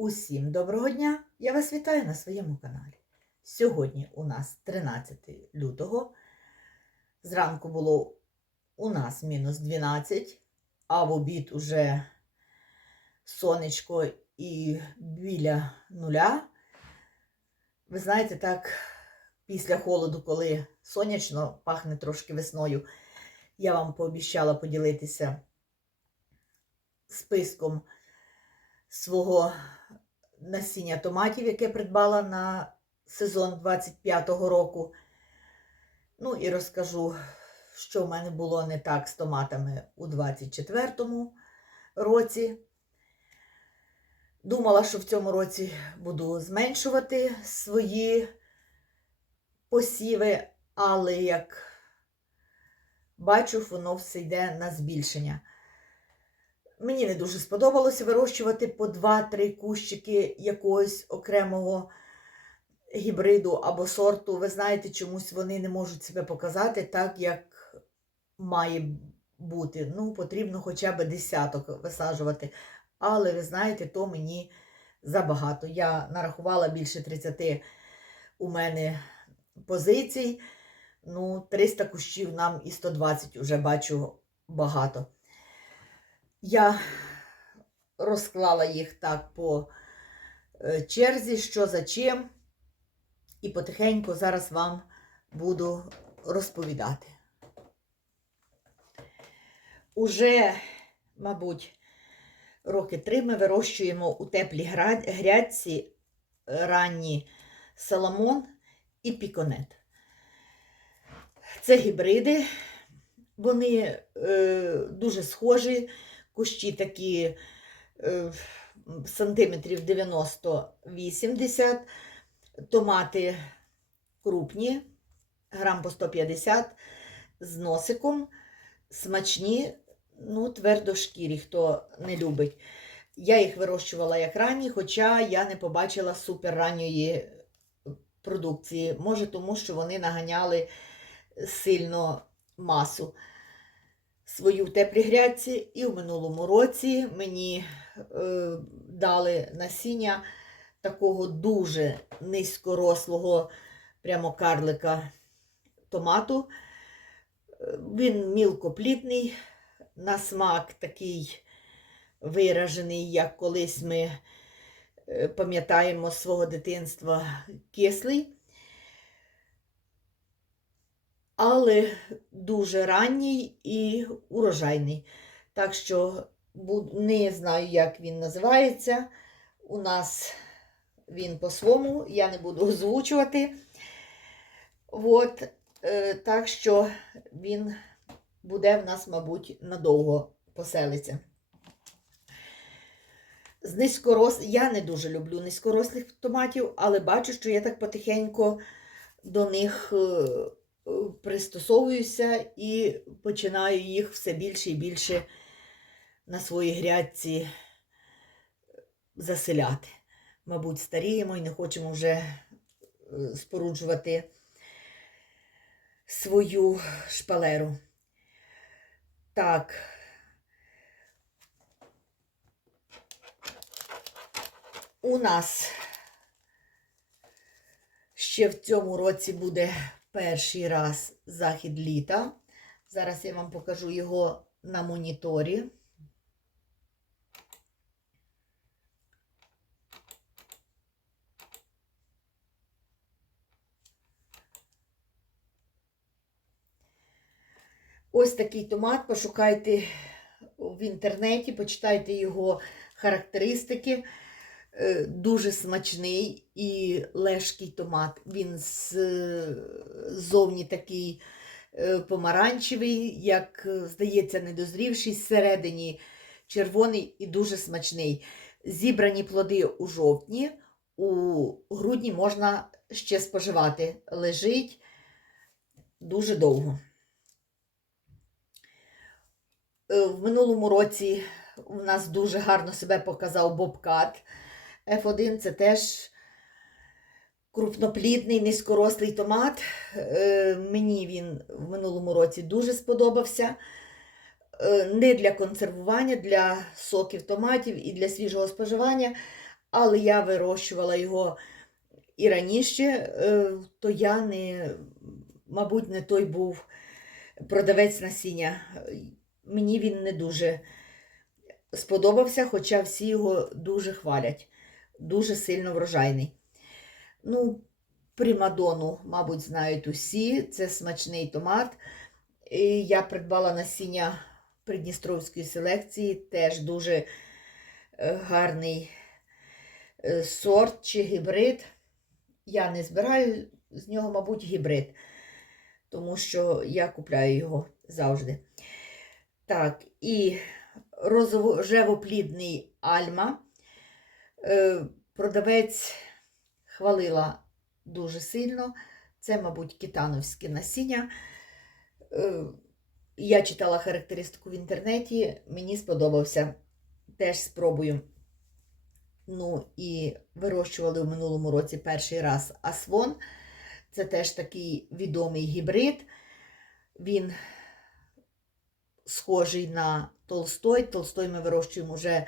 Усім доброго дня! Я вас вітаю на своєму каналі. Сьогодні у нас 13 лютого. Зранку було у нас мінус 12, а в обід уже сонечко і біля нуля. Ви знаєте, так, після холоду, коли сонячно, пахне трошки весною, я вам пообіщала поділитися списком свого насіння томатів, яке придбала на сезон 25-го року. Ну і розкажу, що в мене було не так з томатами у 24-му році. Думала, що в цьому році буду зменшувати свої посіви, але як бачу, воно все йде на збільшення. Мені не дуже сподобалося вирощувати по 2-3 кущики якогось окремого гібриду або сорту. Ви знаєте, чомусь вони не можуть себе показати так, як має бути. Ну, потрібно хоча б десяток висаджувати. Але ви знаєте, то мені забагато. Я нарахувала більше 30 у мене позицій. Ну, 300 кущів нам і 120 вже бачу багато. Я розклала їх так по е, черзі, що за чим, і потихеньку зараз вам буду розповідати. Уже, мабуть, роки три ми вирощуємо у теплій грядці ранні саламон і піконет. Це гібриди, вони е, дуже схожі, кущі такі е, сантиметрів 90-80, томати крупні, грам по 150 з носиком, смачні, ну, твердошкірі, хто не любить. Я їх вирощувала як ранні, хоча я не побачила супер ранньої продукції. Може, тому що вони наганяли сильно масу свою в теплій грядці. І в минулому році мені е, дали насіння такого дуже низькорослого, прямо карлика томату. Е, Він мілкоплітний, на смак такий виражений, як колись ми е, пам'ятаємо свого дитинства кислий але дуже ранній і урожайний. Так що не знаю, як він називається. У нас він по-своєму, я не буду озвучувати. От, е, так що він буде в нас, мабуть, надовго поселиться. З низькорос... Я не дуже люблю низькорослих томатів, але бачу, що я так потихеньку до них е, пристосовуюся і починаю їх все більше і більше на своїй грядці заселяти. Мабуть, старіємо і не хочемо вже е, споруджувати свою шпалеру. Так. У нас ще в цьому році буде перший раз захід літа. Зараз я вам покажу його на моніторі. Ось такий томат. Пошукайте в інтернеті, почитайте його характеристики. Е, Дуже смачний і лежкий томат. Він з- ззовні такий е, помаранчевий, як е, здається, недозрівший, зсередині червоний і дуже смачний. Зібрані плоди у жовтні, у грудні можна ще споживати. Лежить дуже довго. В минулому році у нас дуже гарно себе показав бобкат. F1 це теж крупноплідний, низькорослий томат. Е, Мені він в минулому році дуже сподобався. Е, Не для консервування, для соків томатів і для свіжого споживання. але я вирощувала його і раніше, е, то я не, мабуть, не той був продавець насіння. Мені він не дуже сподобався, хоча всі його дуже хвалять, дуже сильно врожайний. Ну, Примадону, мабуть, знають усі. Це смачний томат. І я придбала насіння Придністровської селекції, теж дуже е, гарний е, сорт чи гібрид. Я не збираю з нього, мабуть, гібрид, тому що я купляю його завжди. Так, і розовожевоплідний альма. Е, Продавець хвалила дуже сильно. Це, мабуть, китановське насіння. Е, Я читала характеристику в інтернеті, мені сподобався. Теж спробую. Ну і вирощували в минулому році перший раз Асвон. Це теж такий відомий гібрид. Він схожий на Толстой. Толстой ми вирощуємо вже,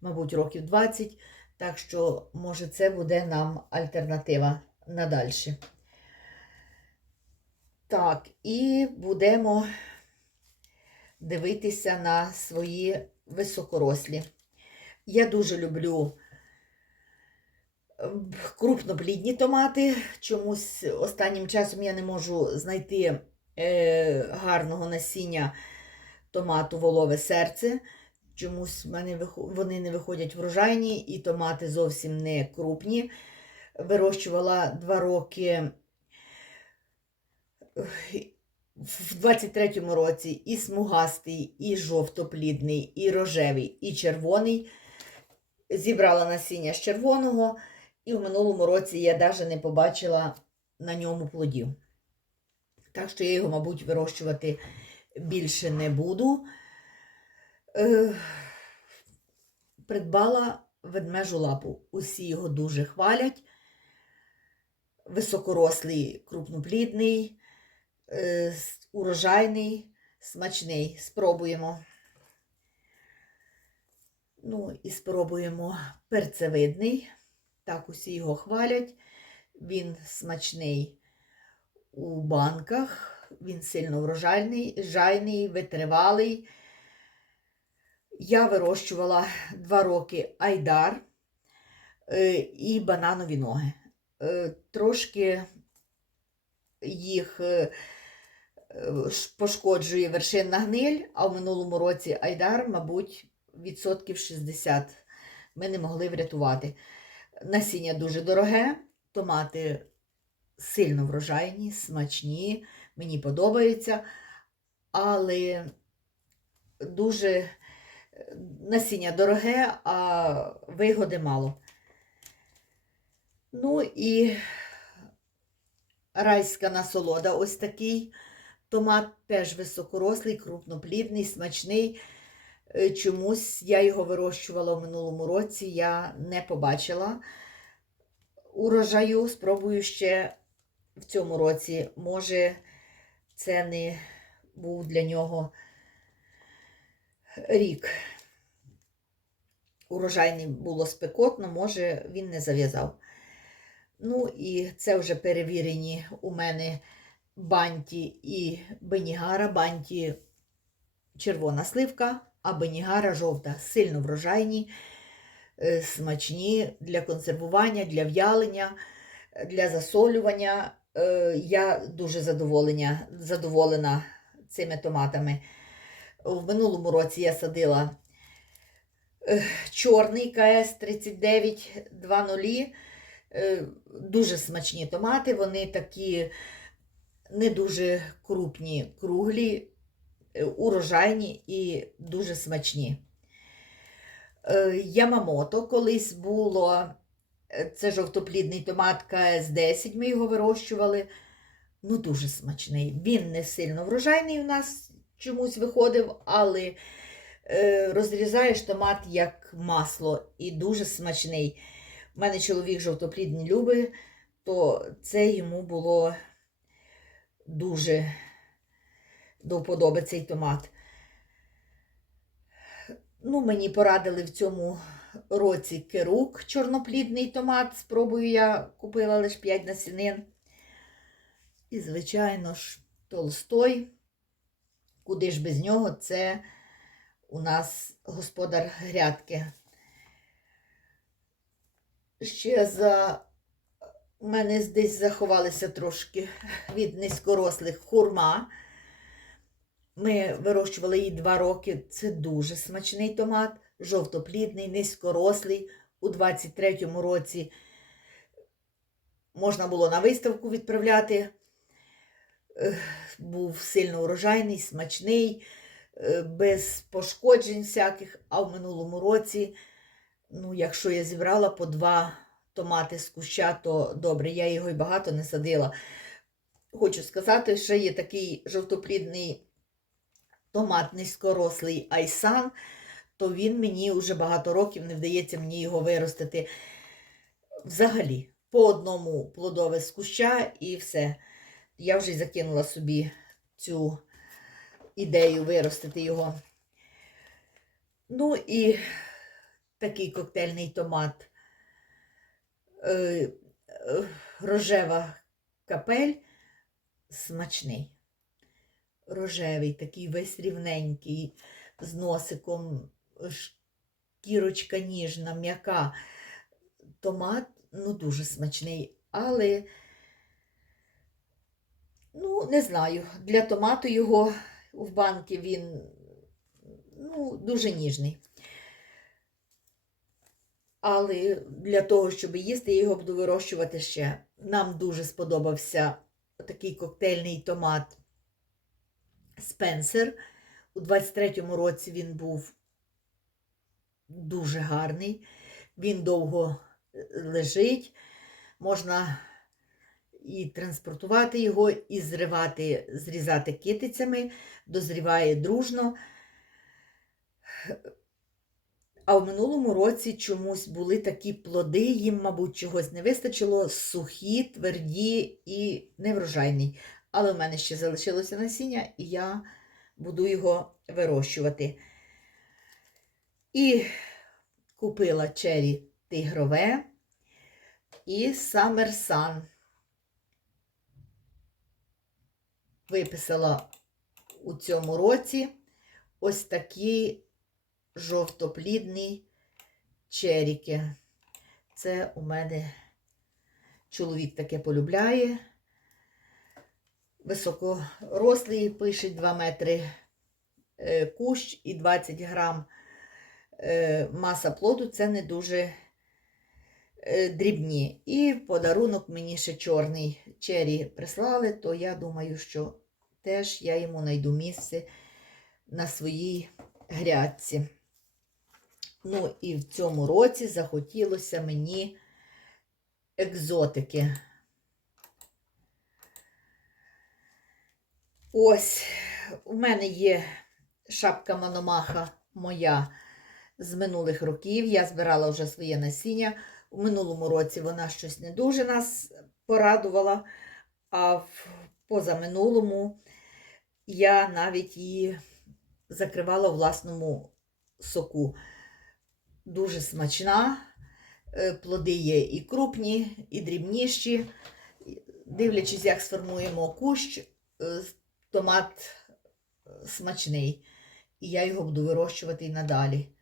мабуть, років 20. Так що, може, це буде нам альтернатива надальше. Так, і будемо дивитися на свої високорослі. Я дуже люблю ем, крупноплідні томати. Чомусь останнім часом я не можу знайти е, гарного насіння томату волове серце. Чомусь в мене вони не виходять врожайні, і томати зовсім не крупні. Вирощувала два роки в 23-му році і смугастий, і жовтоплідний, і рожевий, і червоний. Зібрала насіння з червоного, і в минулому році я навіть не побачила на ньому плодів. Так що я його, мабуть, вирощувати більше не буду. Е, Придбала ведмежу лапу. Усі його дуже хвалять. Високорослий, крупноплідний, е, урожайний, смачний. Спробуємо. Ну, і спробуємо перцевидний. Так, усі його хвалять. Він смачний у банках. Він сильно врожайний, жайний, витривалий. Я вирощувала два роки айдар е, і бананові ноги. Е, Трошки їх е, пошкоджує вершинна гниль, а в минулому році айдар, мабуть, відсотків 60 ми не могли врятувати. Насіння дуже дороге, томати сильно врожайні, смачні, мені подобаються, але дуже насіння дороге, а вигоди мало. Ну і райська насолода. Ось такий томат теж високорослий, крупноплідний, смачний. Е, Чомусь я його вирощувала в минулому році, я не побачила урожаю. Спробую ще в цьому році. Може, це не був для нього рік. Урожайний було спекотно, може, він не зав'язав. Ну, і це вже перевірені у мене банті і бенігара. Банті червона сливка, а бенігара жовта. Сильно врожайні, е, смачні для консервування, для в'ялення, для засолювання. Е, Я дуже задоволена цими томатами. В минулому році я садила е, чорний КС 3920. Е, Дуже смачні томати, вони такі не дуже крупні, круглі, е, урожайні і дуже смачні. Ямамото колись було, це жовтоплідний томат КС-10, ми його вирощували. Ну, дуже смачний. Він не сильно врожайний у нас чомусь виходив, але е, розрізаєш томат як масло і дуже смачний. У мене чоловік жовтоплідний любить, то це йому було дуже до вподоби цей томат. Ну, мені порадили в цьому році керук, чорноплідний томат. Спробую я купила лише 5 насінин. І, звичайно ж, толстой. Куди ж без нього? Це у нас господар грядки. Ще за у мене десь заховалися трошки від низькорослих хурма. Ми вирощували її два роки. Це дуже смачний томат, жовтоплідний, низькорослий. У 23-му році можна було на виставку відправляти. Був сильно урожайний, смачний, е, без пошкоджень всяких. А в минулому році, ну, якщо я зібрала по два томати з куща, то добре, я його і багато не садила. Хочу сказати, що є такий жовтоплідний томат низькорослий айсан, то він мені вже багато років не вдається мені його виростити взагалі. По одному плодове з куща і все. Я вже закинула собі цю ідею виростити його. Ну і такий коктейльний томат. Е, е, Рожева капель смачний. Рожевий, такий весь рівненький, з носиком, шкірочка ніжна, м'яка. Томат ну, дуже смачний, але, ну, не знаю, для томату його в банки він ну, дуже ніжний. Але для того, щоб їсти, я його буду вирощувати ще. Нам дуже сподобався такий коктейльний томат Спенсер. У 23-му році він був дуже гарний. Він довго лежить. Можна і транспортувати його, і зривати, зрізати китицями, дозріває дружно. А в минулому році чомусь були такі плоди, їм, мабуть, чогось не вистачило, сухі, тверді і неврожайні. Але в мене ще залишилося насіння, і я буду його вирощувати. І купила чері тигрове і Самерсан. Виписала у цьому році ось такі жовтоплідні черіки. Це у мене чоловік таке полюбляє. Високорослий, пише 2 метри е, кущ і 20 грам е, маса плоду це не дуже дрібні. І подарунок мені ще чорний чері прислали, то я думаю, що теж я йому знайду місце на своїй грядці. Ну, і в цьому році захотілося мені екзотики. Ось, у мене є шапка Мономаха моя з минулих років. Я збирала вже своє насіння. У минулому році вона щось не дуже нас порадувала, а в позаминулому я навіть її закривала в власному соку. Дуже смачна. Е, Плоди є і крупні, і дрібніші. Дивлячись, як сформуємо кущ, е, томат е, смачний. І я його буду вирощувати і надалі.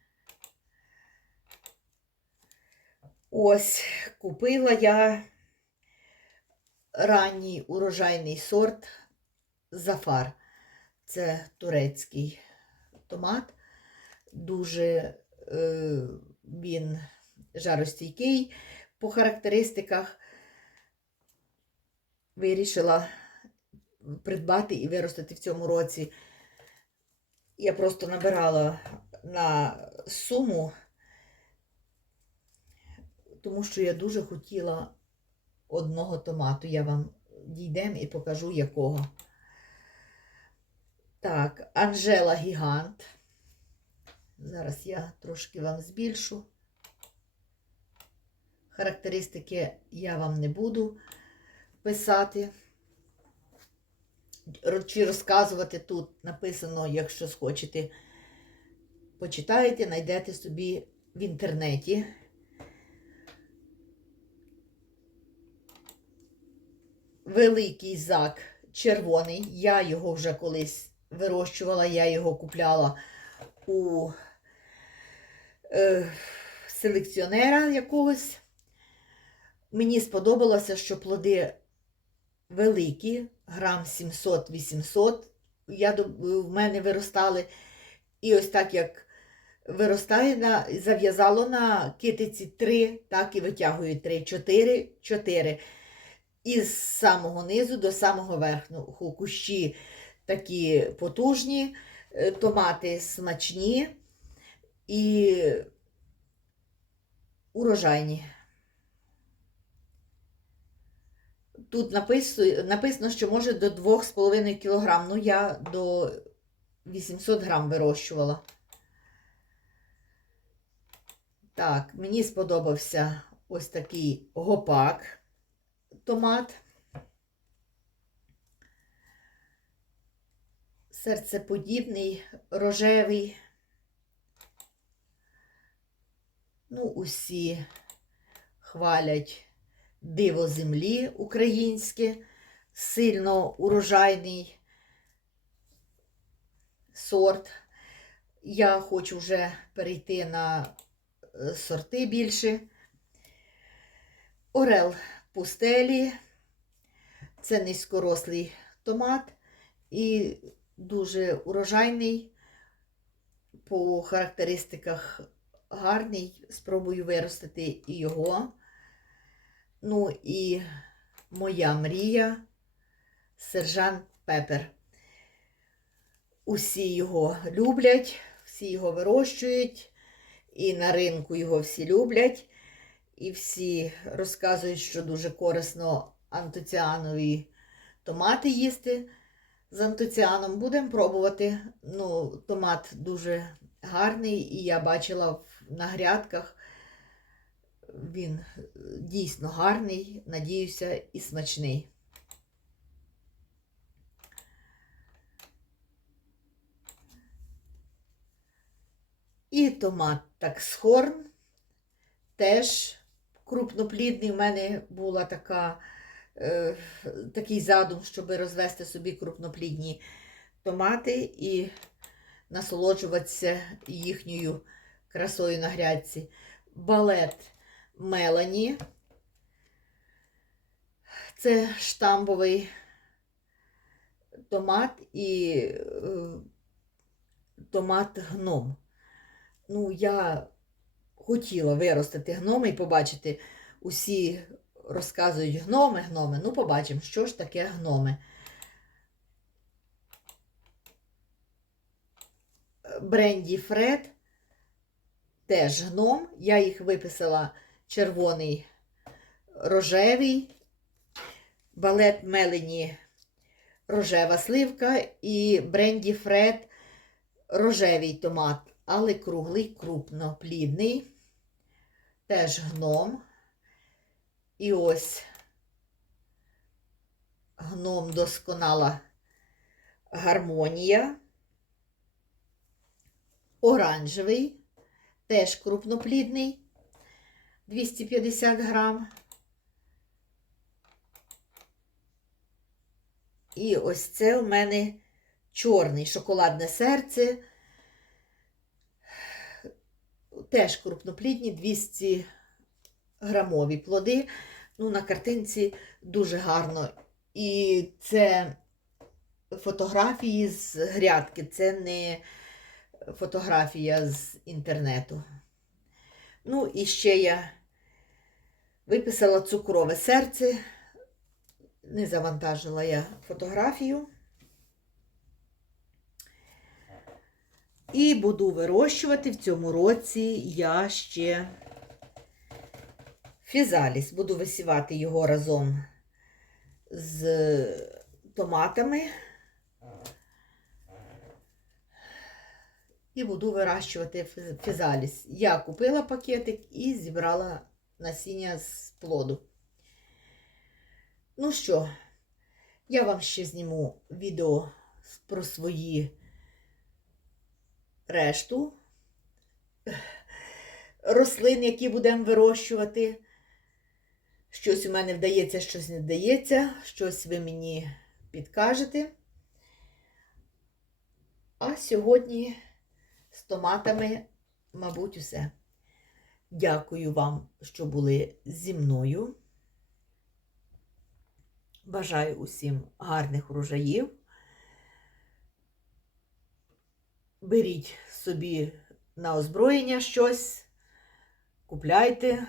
Ось, купила я ранній урожайний сорт Зафар. Це турецький томат. Дуже е, він жаростійкий по характеристиках. Вирішила придбати і виростити в цьому році. Я просто набирала на суму, тому що я дуже хотіла одного томату. Я вам дійдем і покажу якого. Так, Анжела Гігант. Зараз я трошки вам збільшу. Характеристики я вам не буду писати. Чи розказувати тут написано, якщо схочете, почитаєте, знайдете собі в інтернеті. Великий зак червоний. Я його вже колись вирощувала, я його купляла у е, селекціонера якогось. Мені сподобалося, що плоди великі, грам 700-800. Я, в мене виростали. І ось так як виростає, на, зав'язало на китиці 3, так і витягую 3, 4, 4. Із самого низу до самого верхнього кущі такі потужні, е, томати смачні і урожайні. Тут написано, що може до 2,5 кг. Ну, я до 800 грам вирощувала. Так, мені сподобався ось такий гопак томат. Серцеподібний, рожевий. Ну, усі хвалять диво землі українське, сильно урожайний сорт. Я хочу вже перейти на е, сорти більше. Орел пустелі. Це низькорослий томат і дуже урожайний. По характеристиках гарний. Спробую виростити і його. Ну і моя мрія сержант Пепер. Усі його люблять, всі його вирощують, і на ринку його всі люблять. І всі розказують, що дуже корисно антоціанові томати їсти з антоціаном. Будемо пробувати. Ну, томат дуже гарний, і я бачила на грядках. Він е, дійсно гарний, надіюся, і смачний. І томат таксхорн теж крупноплідний. У мене була така, е, такий задум, щоб розвести собі крупноплідні томати і насолоджуватися їхньою красою на грядці. Балет Мелані. Це штамбовий томат і е, томат гном. Ну, я хотіла виростити гноми і побачити, усі розказують гноми, гноми. Ну, побачимо, що ж таке гноми. Бренді Фред теж гном. Я їх виписала червоний, рожевий, балет Мелені рожева сливка і бренді Фред рожевий томат, але круглий, крупноплідний. Теж гном. І ось гном досконала гармонія. Оранжевий, теж крупноплідний, 250 грам. І ось це у мене чорний шоколадне серце. Теж крупноплідні 200 грамові плоди. Ну, на картинці дуже гарно. І це фотографії з грядки, це не фотографія з інтернету. Ну, і ще я виписала цукрове серце. Не завантажила я фотографію. І буду вирощувати в цьому році я ще фізаліс. Буду висівати його разом з томатами. І буду вирощувати фізаліс. Я купила пакетик і зібрала насіння з плоду. Ну що, я вам ще зніму відео про свої решту рослин, які будемо вирощувати. Щось у мене вдається, щось не вдається, щось ви мені підкажете. А сьогодні з томатами, мабуть, усе. Дякую вам, що були зі мною. Бажаю усім гарних врожаїв. Беріть собі на озброєння щось, купляйте,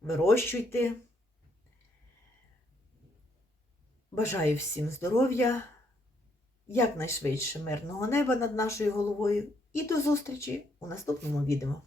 вирощуйте. Бажаю всім здоров'я, якнайшвидше мирного неба над нашою головою і до зустрічі у наступному відео.